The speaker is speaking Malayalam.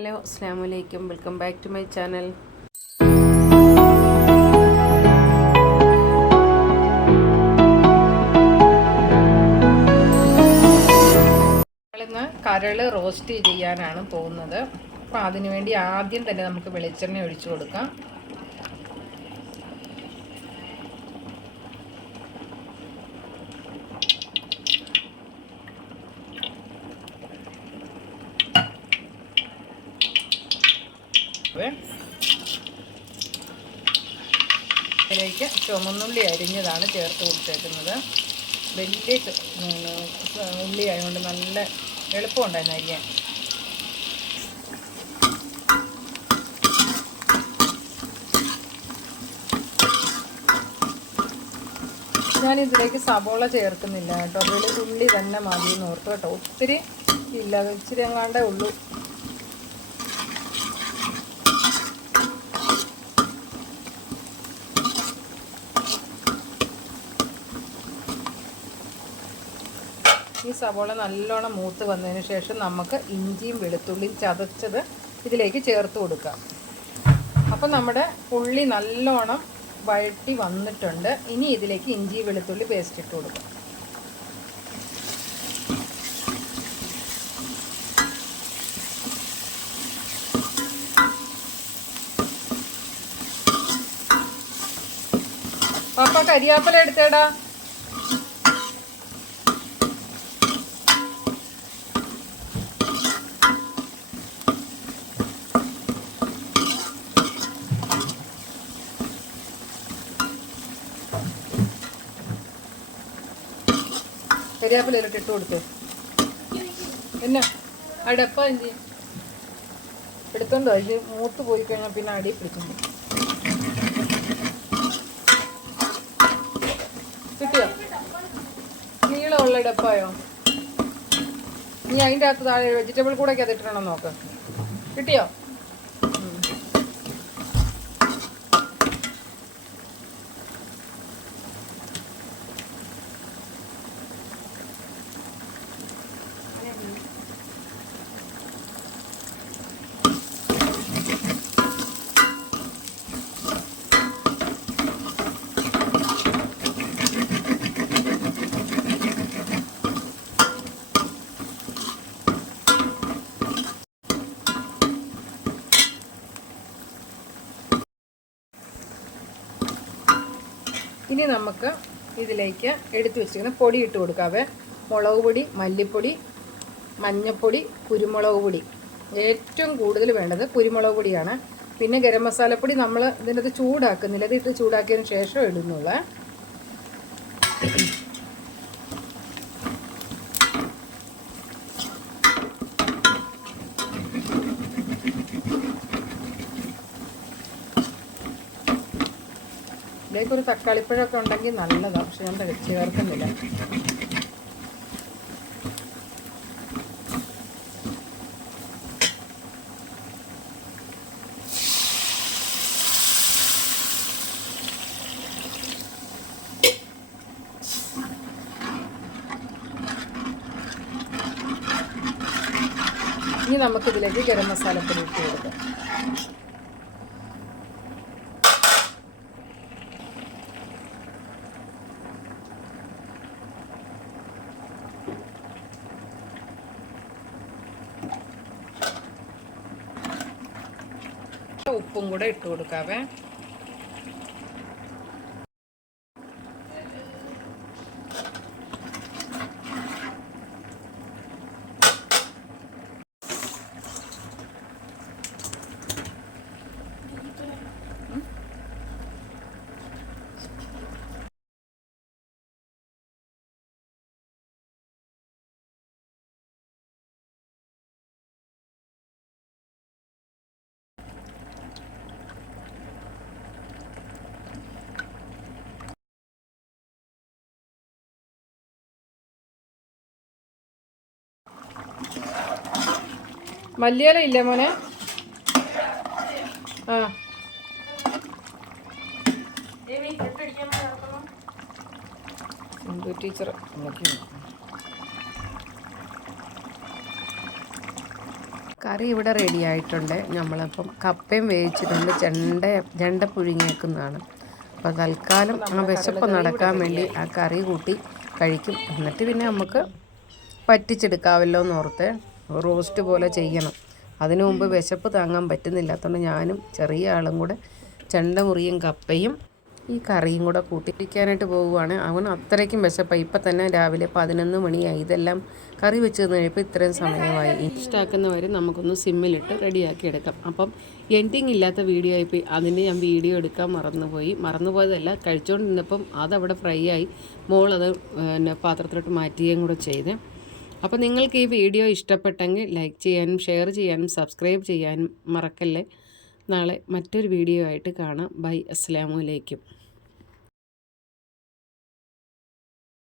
ഹലോ, അസ്സലാമു അലൈക്കും. Welcome back to my channel. നമ്മളിന്ന് കരൾ റോസ്റ്റ് ചെയ്യാനാണ് പോകുന്നത്. അപ്പോൾ അതിനുവേണ്ടി ആദ്യം തന്നെ നമുക്ക് വെളിച്ചെണ്ണ ഒഴിച്ചു കൊടുക്കാം. ഇതിലേക്ക് ചുമന്നുള്ളി അരിഞ്ഞതാണ് ചേർത്ത് കൊടുത്തേക്കുന്നത്. വലിയ ഉള്ളി ആയതുകൊണ്ട് നല്ല എളുപ്പമുണ്ടായിരുന്നു അരിയാൻ. ഞാനിതിലേക്ക് സവോള ചേർക്കുന്നില്ല കേട്ടോ. വെളുത്തുള്ളി തന്നെ മതി എന്ന് ഓർത്തു കേട്ടോ. ഒത്തിരി ഇല്ല, ഇച്ചിരി എങ്ങാണ്ടേ ഉള്ളൂ. ഈ സവോള നല്ലോണം മൂത്ത് വന്നതിന് ശേഷം നമുക്ക് ഇഞ്ചിയും വെളുത്തുള്ളിയും ചതച്ചത് ഇതിലേക്ക് ചേർത്ത് കൊടുക്കാം. അപ്പം നമ്മുടെ ഉള്ളി നല്ലോണം വഴറ്റി വന്നിട്ടുണ്ട്. ഇനി ഇതിലേക്ക് ഇഞ്ചി വെളുത്തുള്ളി പേസ്റ്റ് ഇട്ട് കൊടുക്കാം. പാപ്പ കരിയാപ്പല എടുത്തേടാ. കരിയാപ്പിലയിലോട്ട് ഇട്ട് കൊടുത്തു. എന്നാ അടപ്പ ഇഞ്ചി എടുത്തോണ്ടോ? ഇത് മൂത്ത് പോയി കഴിഞ്ഞാൽ പിന്നെ അടി പിടിക്കുന്നു. കിട്ടിയോ? നീളമുള്ള ഡപ്പായോ? നീ അതിൻ്റെ അകത്ത് താഴെ വെജിറ്റബിൾ കൂടെ അത് ഇട്ടിടണം നോക്ക്. കിട്ടിയോ? ഇനി നമുക്ക് ഇതിലേക്ക് എടുത്തു വെച്ചിരിക്കുന്ന പൊടി ഇട്ട് കൊടുക്കാവേ. മുളക് പൊടി, മല്ലിപ്പൊടി, മഞ്ഞൾപ്പൊടി, കുരുമുളക് പൊടി. ഏറ്റവും കൂടുതൽ വേണ്ടത് കുരുമുളക് പൊടിയാണ്. പിന്നെ ഗരം മസാലപ്പൊടി നമ്മൾ ഇതിനകത്ത് ചൂടാക്കുന്നില്ല, ഇത് ഇട്ട് ചൂടാക്കിയതിന് ശേഷം ഇടുന്നുള്ളൂ. ഇതിലേക്ക് ഒരു തക്കാളിപ്പഴമൊക്കെ ഉണ്ടെങ്കിൽ നല്ലതാണ്, പക്ഷെ ഞാൻ ചേർക്കുന്നില്ല. ഇനി നമുക്കിതിലേക്ക് ഗരം മസാലപ്പൊടി ഇട്ട് കൊടുക്കാം. ഉപ്പും കൂടെ ഇട്ട് കൊടുക്കാവേ. മല്ലിയില ഇല്ലേ മോനെ? ആ ടീച്ചർ നോക്കി. കറി ഇവിടെ റെഡി ആയിട്ടുണ്ട്. നമ്മളപ്പം കപ്പയും വേവിച്ചിട്ടുണ്ട്, ജണ്ട പുഴുങ്ങിയേക്കുന്നതാണ്. അപ്പോൾ തൽക്കാലം ആ വിശപ്പ് നടക്കാൻ വേണ്ടി ആ കറി കൂട്ടി കഴിക്കും. എന്നിട്ട് പിന്നെ നമുക്ക് പറ്റിച്ചെടുക്കാമല്ലോ എന്നോർത്ത് റോസ്റ്റ് പോലെ ചെയ്യണം. അതിനു മുമ്പ് വിശപ്പ് താങ്ങാൻ പറ്റുന്നില്ലാത്തതുകൊണ്ട് ഞാനും ചെറിയ ആളും കൂടെ ചെണ്ടമുറിയും കപ്പയും ഈ കറിയും കൂടെ കൂട്ടിപ്പിക്കാനായിട്ട് പോവുകയാണ്. അവൻ അത്രയ്ക്കും വിശപ്പായി. ഇപ്പം തന്നെ രാവിലെ 11 മണിയായി. ഇതെല്ലാം കറി വെച്ച് കഴിഞ്ഞപ്പോൾ ഇത്രയും സമയമായി. ഇഷ്ടമാക്കുന്നവരെ നമുക്കൊന്ന് സിമ്മിലിട്ട് റെഡിയാക്കി എടുക്കാം. അപ്പം എൻഡിങ് ഇല്ലാത്ത വീഡിയോ ആയിപ്പോയി. അതിന് ഞാൻ വീഡിയോ എടുക്കാൻ മറന്നുപോയതല്ല, കഴിച്ചുകൊണ്ടിരുന്നപ്പം അതവിടെ ഫ്രൈ ആയി. മോളത് പാത്രത്തിലോട്ട് മാറ്റുകയും കൂടെ ചെയ്ത്. അപ്പോൾ നിങ്ങൾക്ക് ഈ വീഡിയോ ഇഷ്ടപ്പെട്ടെങ്കിൽ ലൈക്ക് ചെയ്യാനും ഷെയർ ചെയ്യാനും സബ്സ്ക്രൈബ് ചെയ്യാനും മറക്കല്ലേ. നാളെ മറ്റൊരു വീഡിയോ ആയിട്ട് കാണാം. ബൈ. അസ്സലാമു അലൈക്കും.